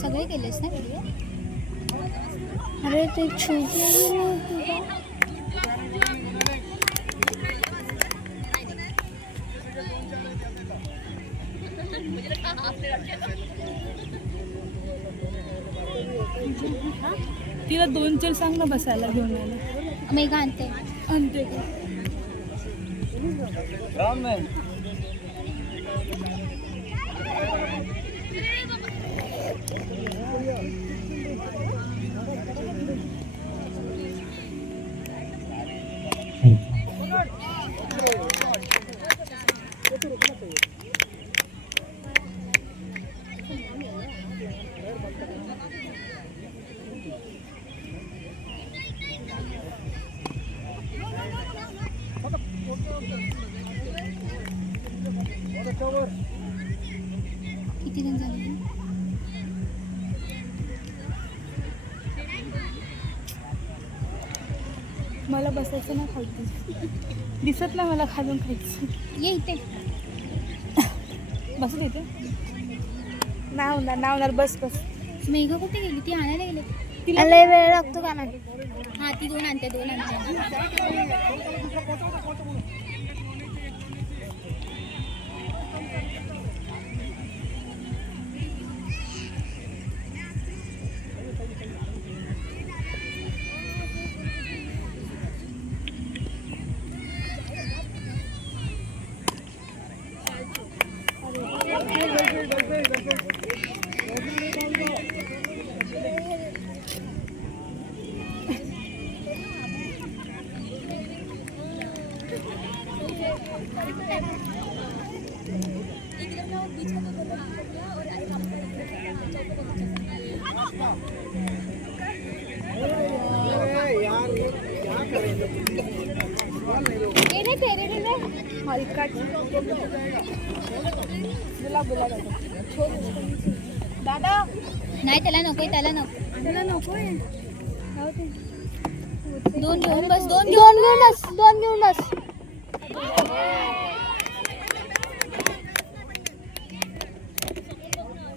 सगळे केलेस ना व्हिडिओ? अरे ते तिला 2-4 सांग ना बसायला घेऊन यायला. मेघा आणते आणते किती जण झाले? मला बसायचं ना खालती. दिसत नाही मला खालून खायचं. ये इथे बसत इथे नाव होणार. बस मेघा कुठे गेली? ती आणायला गेली. तिला वेळ लागतो का नाही? हा ती 2 आणते. दादा नाही त्याला नकोय. 2 घेऊन बस. 2 घेऊन बस.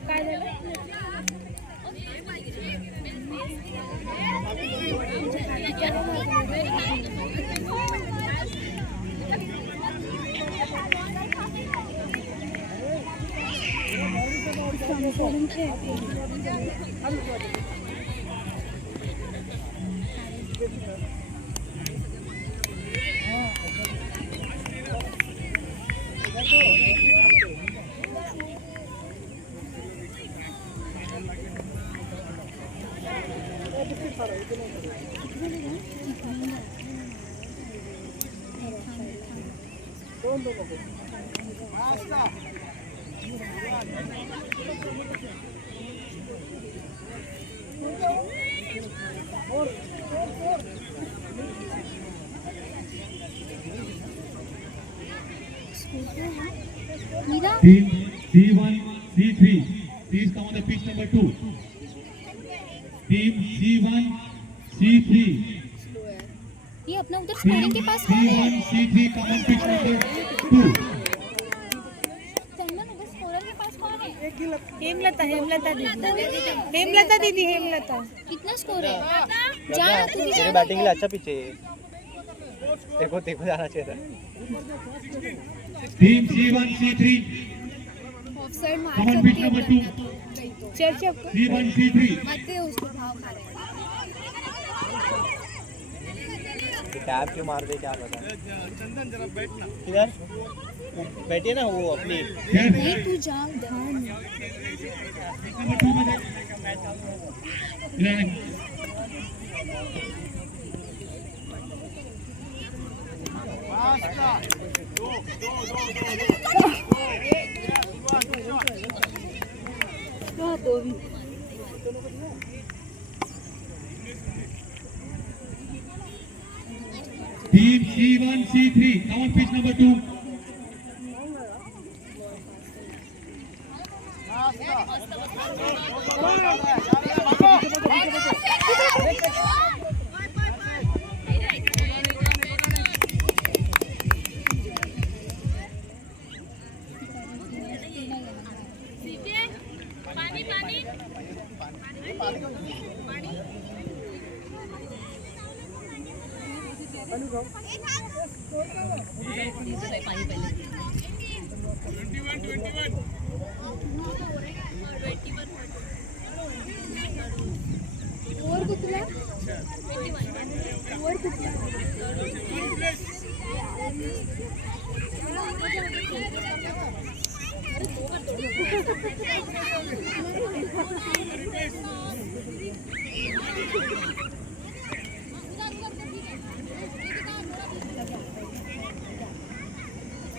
काय झालं? Team C1, C3, please come on the pitch number 2. Team C1, C3. ये अपना उधर स्कोरिंग के पास कौन है? C1, C3, come on pitch number 2. Salman उधर स्कोरर के पास कौन है? हेमलता दीदी. कितना स्कोर है? जा तू भी जा. बैटिंग के लिए अच्छा पीछे देखो जाना चाहिए था. Team C1, C3, ऑफसाइड मार come on pitch number 2. चर्चा C1, C3. मत दे उसको भाव खा रहा है. टैप क्यों मार दे क्या पता. किधर बैठिए ना वो अपनी. नहीं तू जा ध्यान. Number 2 में 11. Team C1, C3, come on pitch number 2. वर कुठला वर कुठला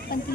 पण ती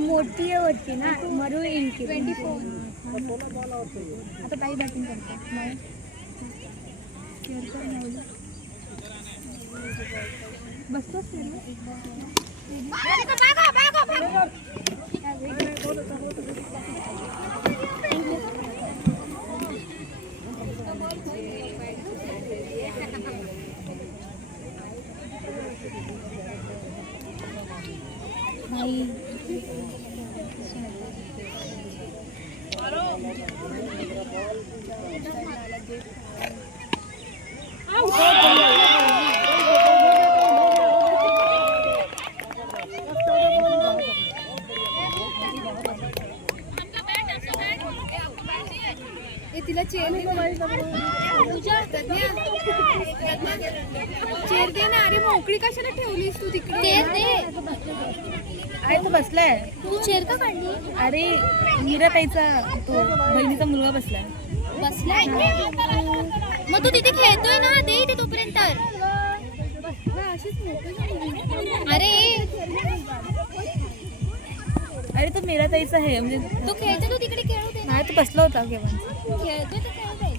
मोठी आहे वाटते ना मरू इंकी 24 आता ताई बॅटिंग करते बसतोच भाई तिला चेअर चेअर दे ना. अरे मोकळी कशाला ठेवलीस तू तिकडे? अरे तो बसलाय. तू चेअर का काढली? अरे मीरा ताईचा तो बहिणीचा मुलगा बसलाय. मग तू तिथे खेळतोय ना, दे इथे तोपर्यंत. अरे तो मीरा ताईचा आहे म्हणजे तो खेळतोय. तू तिकडे खेळू दे. नाही तो बसला होता केव्हा खेळतोय तर खेळतोय.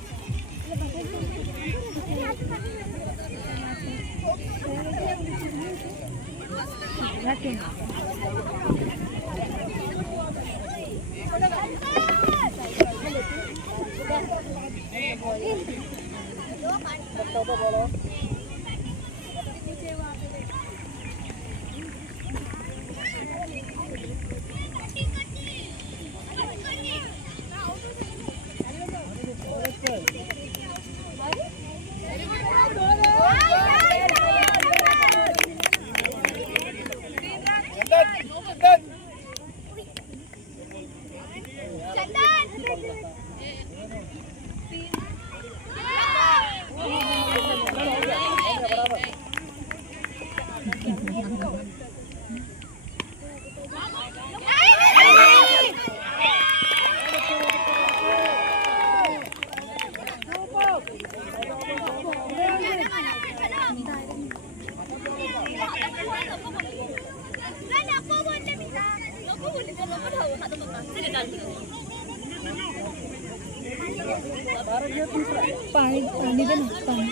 पाणी पाणी दे ना पाणी.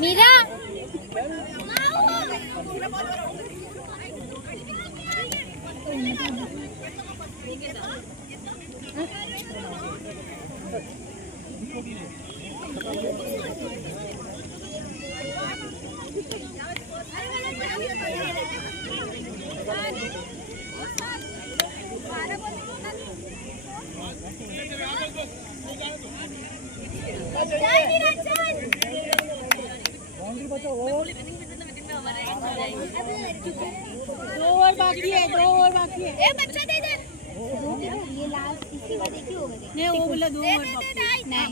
मीरा दो ओवर बाकी है. बच्चा दे दे ये लास्ट इसी वाले की हो गई नहीं वो बोला 2 ओवर बाकी. नहीं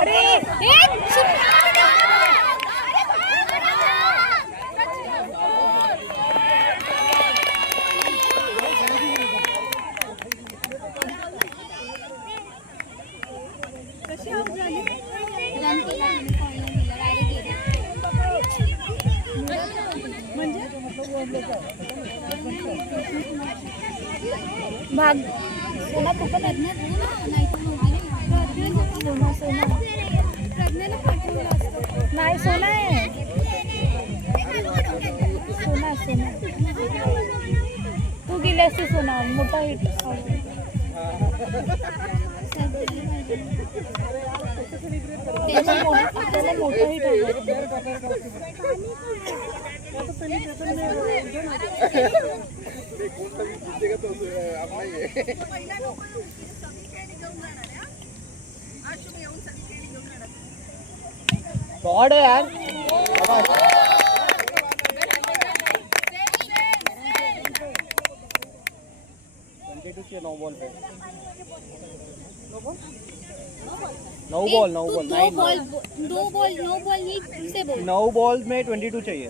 अरे भाग सोना तू पण आहेत ना. सोना नाही सोना आहे. सोना तू गेली असते सोना मोठा हिट. आपल्याला मोठा हिट आहे. शॉट है यार. 22 के 9 बॉल पे. 9 ball 9 ball 9 ball 2 ball 9 ball नहीं से बोल 9 बॉल में 22 चाहिए.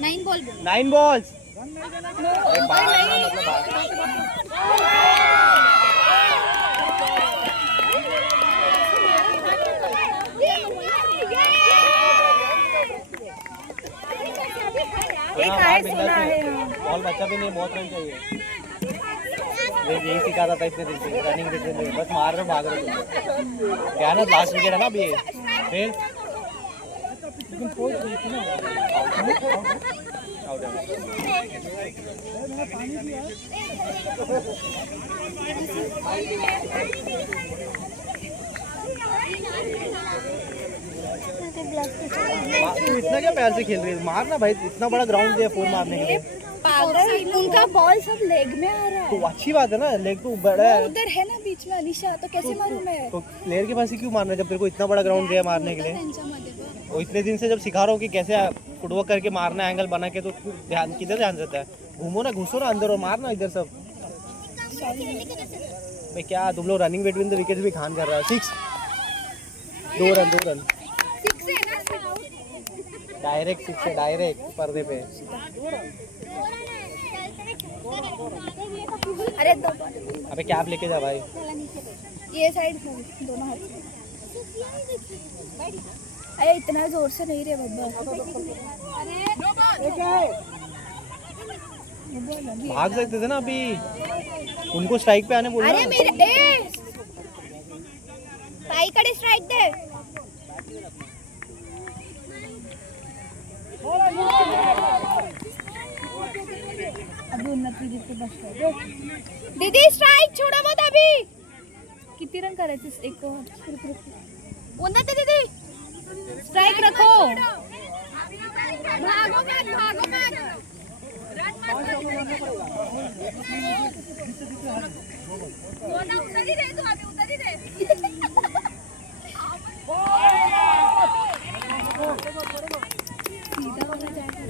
9 बॉल 9 बॉल्स. बॉल बच्चा भी नहीं, बहुत रन चाहिए. यही सिखा था इतने दिन से, रनिंग देते थे, बस मार रहे भाग रहे. क्या ना लास्ट विकेट है ना अभी. फिर इतना क्या प्यार से खेल रही है. मारना भाई, इतना बड़ा ग्राउंड दिया 4 मारने के लिए. पागल, उनका बॉल सब लेग में आ रहा है. तो अच्छी बात है ना, लेग तो बड़ा है. उधर है ना बीच में अलीशा, तो कैसे मारूं मैं. तो प्लेयर के पास ही क्यों मारना है जब तेरे को इतना बड़ा ग्राउंड दिया मारने के लिए. वो इतने दिन से जब सिखा रहा हूँ कि कैसे फुटवर्क करके मारना है, एंगल बना के, तो ध्यान किधर ध्यान रहता है. घूमो ना, घुसो ना अंदर और मारना इधर सब. भाई क्या तुम लोग रनिंग बिटवीन द विकेट्स भी खान कर रहा है. 6 2 रन डायरेक्ट 6 है, डायरेक्ट पर्दे पे. अरे अबे कैप लेके जा भाई. ये साइड दोनों हाथ. अरे इतना जोर से नहीं रे बब्बा. भाग सकते थे ना अभी, उनको स्ट्राइक पे आने बोलना. अरे मेरे ताईकडे स्ट्राइक दे. अभी उन्नति जिथे बसतो. दीदी स्ट्राइक छोडा मत अभी. किती रन करायचे एक उन्नति दीदी स्ट्राइक रखो. भागो मत. उन्नति दे तू अभी. उन्नति दे. सीधा वाला जाएगा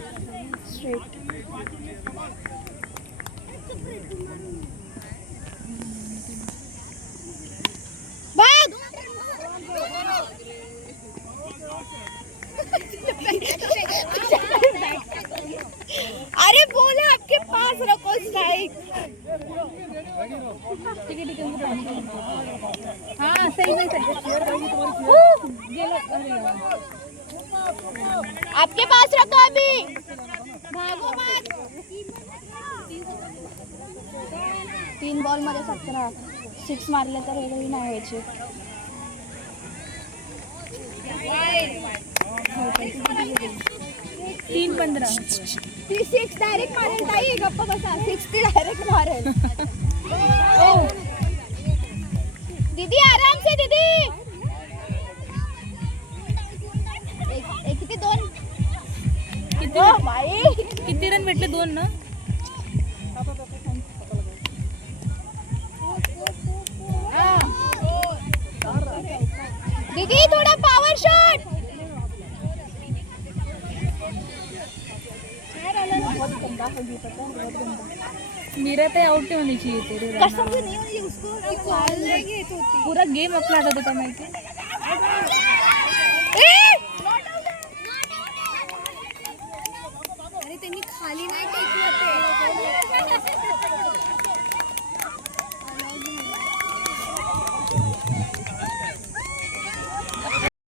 स्ट्रेट. भाग. आपके पास रखो अभी, भागो मत। 3 बॉल मध्ये 17. 6 मारले तर हे नाही व्हायचे. 3-15. ती 6 डायरेक्ट मारेल ताई, गप्पा बसा. 6 ती डायरेक्ट मारेल. दीदी आराम से दीदी. एक किती 2? किती रन भेटले? 2 ना. दीदी थोड़ा पावर शॉट. मीरा ते आउट होने चाहिए तेरे रन. कसम से नहीं हुई उसको, कॉल नहीं घेत होती. पूरा गेम आपला आठवत होता माहिती. अरे त्यांनी खाली नाही